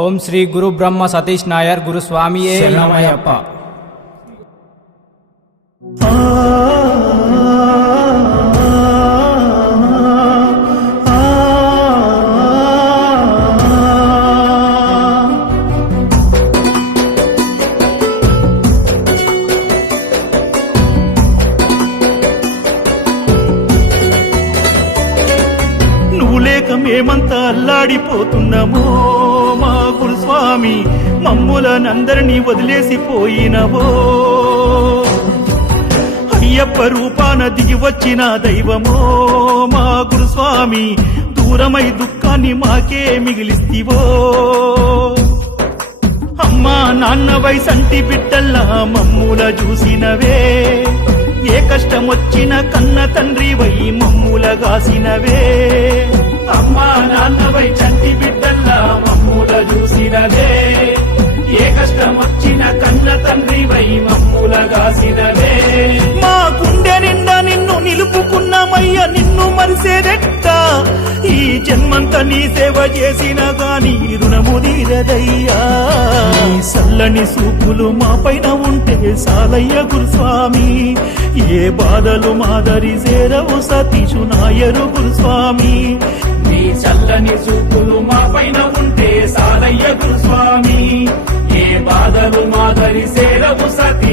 ఓం శ్రీ గురు బ్రహ్మ సతీష్ నాయర్ గురు స్వామియే శరణమయ్యప్ప. నువ్వు లేక మేమంతా అల్లాడిపోతున్నామో. మా గురుస్వామి మమ్ములనందరినీ వదిలేసిపోయినవో అయ్యప్ప రూపాన దిగి వచ్చిన దైవమో మా గురుస్వామి దూరమై దుఃఖాన్ని మాకే మిగిలిస్తివో. అమ్మా నాన్న వయసంటి బిడ్డల్లా మమ్ముల చూసినవే. ఏ కష్టం వచ్చిన కన్న తండ్రి వై మమ్ముల గాసినవే. మమ్ముల మా గుండె నిండా నిన్ను నిలుపుకున్నామయ్య నిన్ను మరిసేదెట్ట? ఈ జన్మంతా నీ సేవ చేసిన గాని రుణము తీరదయ్యా. చల్లని సూపులు మా పైన ఉంటే సాలయ్య గురుస్వామి. ఏ బాధలు మాదరి సేరవు సతీషు నాయరు గురుస్వామి. నీ చల్లని సూపులు మా పైన ఉంటే సాలయ్య గురుస్వామి. ఏ బాధలు మాదరి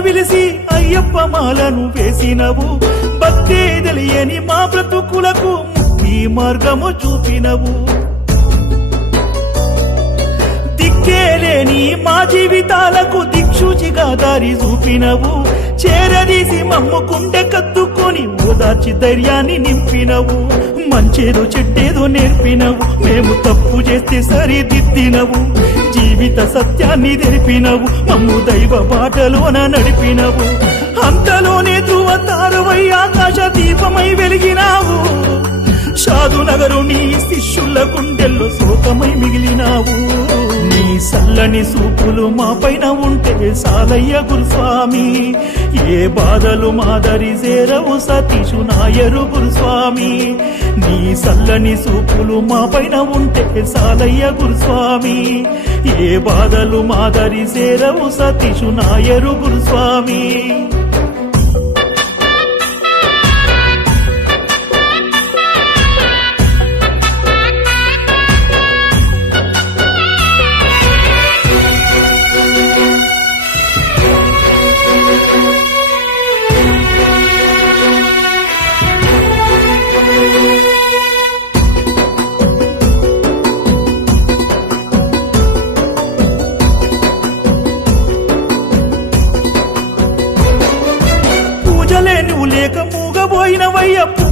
విలిసి అయ్యప్ప మాలను వేసినవు. భక్తే తెలియని మా బ్రతుకులకు ముక్తి మార్గము చూపినవు. దిక్కేలేని మా జీవితాలకు దిక్షుచిగా దారి చూపినవు. చేరదీసి మమ్ము కత్తుకొని ఓదార్చి ధైర్యాన్ని నింపినవు. మంచేదో చెట్టేదో నేర్పినవు. మేము తప్పు చేస్తే సరిదిద్దినవు. జీవిత సత్యాన్ని తెలిపినవు. మమ్ము దైవ బాటలోన నడిపినవు. అంతలోనే ధ్రువ తారువై ఆకాశ దీపమై వెలిగినావు. సాధు నగరు నీ శిష్యుల గుండెల్లో శోకమై మిగిలినావు. నీ సల్లని సూపులు మా పైన ఉంటే సాలయ్య గురుస్వామి. ఏ బాధలు మాదరి సేరవు సతీషు నాయరు గురుస్వామి. నీ సల్లని సూపులు మా పైన ఉంటే సాలయ్య గురుస్వామి. ఏ బాధలు మాదరి సేరవు సతీషు నాయరు గురుస్వామి.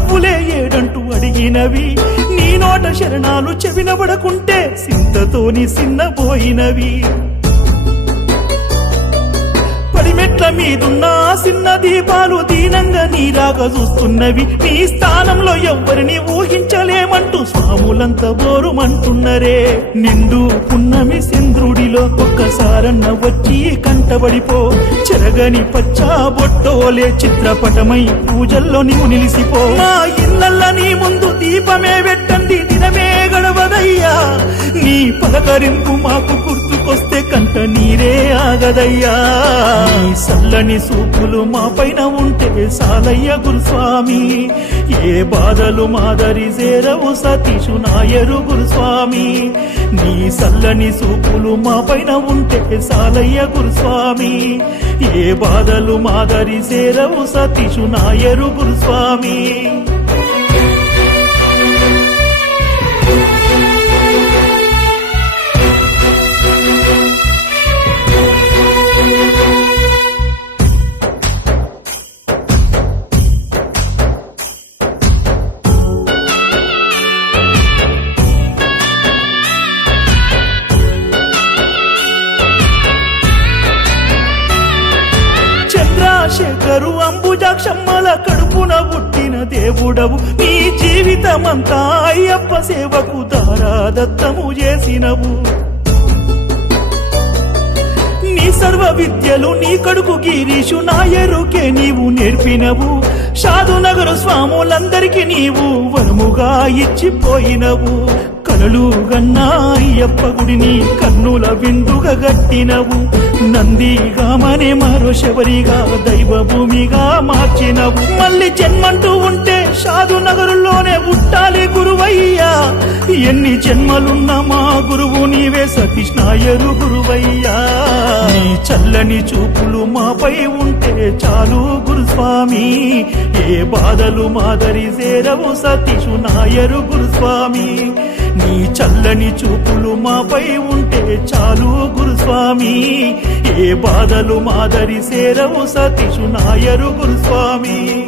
పువ్వులే ఏడంటూ అడిగినవి. నీ నోట శరణాలు చెవినబడకుంటే సింతతోని సిన్నబోయినవి. పడిమెట్ల మీదున్న సిన్న చిన్న దీపాలు దీనంగా నీరాగా చూస్తున్నవి. నీ స్థానంలో ఎవ్వరిని ఊహించలేమంటూ స్వాములంత బోరుమంటున్నరే. నిండు పున్నమి చంద్రుడిలో ఒక్కసారన్న వచ్చి కంటబడిపో. చెరగని పచ్చా బొట్టోలే చిత్రపటమై పూజల్లో నీవు నిలిసిపో. మా ఇళ్ళ నీ ముందు దీపమే పెట్టండి దినమే గడవదయ్యా. నీ పలకరింపు మాకు గుర్తుకో కదయ్యా సల్లని సూపులు మా పైన ఉంటే సాలయ్య గురుస్వామి. ఏ బాధలు మాదరి సేరవు సతీషు నాయరు గురుస్వామి. నీ సల్లని సూపులు మా పైన ఉంటే సాలయ్య గురుస్వామి. ఏ బాధలు మాదరి సేరవు సతీషు నాయరు గురుస్వామి. చంద్రశేఖరు అంబుజాక్షమ్మల కడుపున పుట్టిన దేవుడవు. నీ జీవితమంతా అయ్యప్ప సేవకు దారాదత్తము చేసినవు. నీ సర్వ విద్యలు నీ కడుకు గిరీషు నా ఎరుకే నీవు నేర్పినవు. షాదు నగరు స్వాములందరికీ నీవు వరముగా ఇచ్చిపోయినవు. కలలు గన్నా అయ్యప్ప గుడిని కన్నుల విందుగా గట్టినవు నందిగామనే మరో శబరిగా దైవ భూమిగా మార్చినవు. మళ్ళీ జన్మంటూ ఉంటే షాదు నగరులోనే ఉట్టాలి గురువయ్యా. ఎన్ని జన్మలున్న మా గురువు నీవే సతీష్ణాయరు గురువయ్యా. నీ చల్లని చూపులు మాపై ఉంటే చాలు గురుస్వామి. ఏ బాధలు మాదరి సేరవు సతీషు నాయరు గురుస్వామి. నీ చల్లని చూపులు మాపై ఉంటే చాలు గురుస్వామి. ఏ బాధలు మాదరి సేరవు సతీషు నాయరు గురుస్వామి.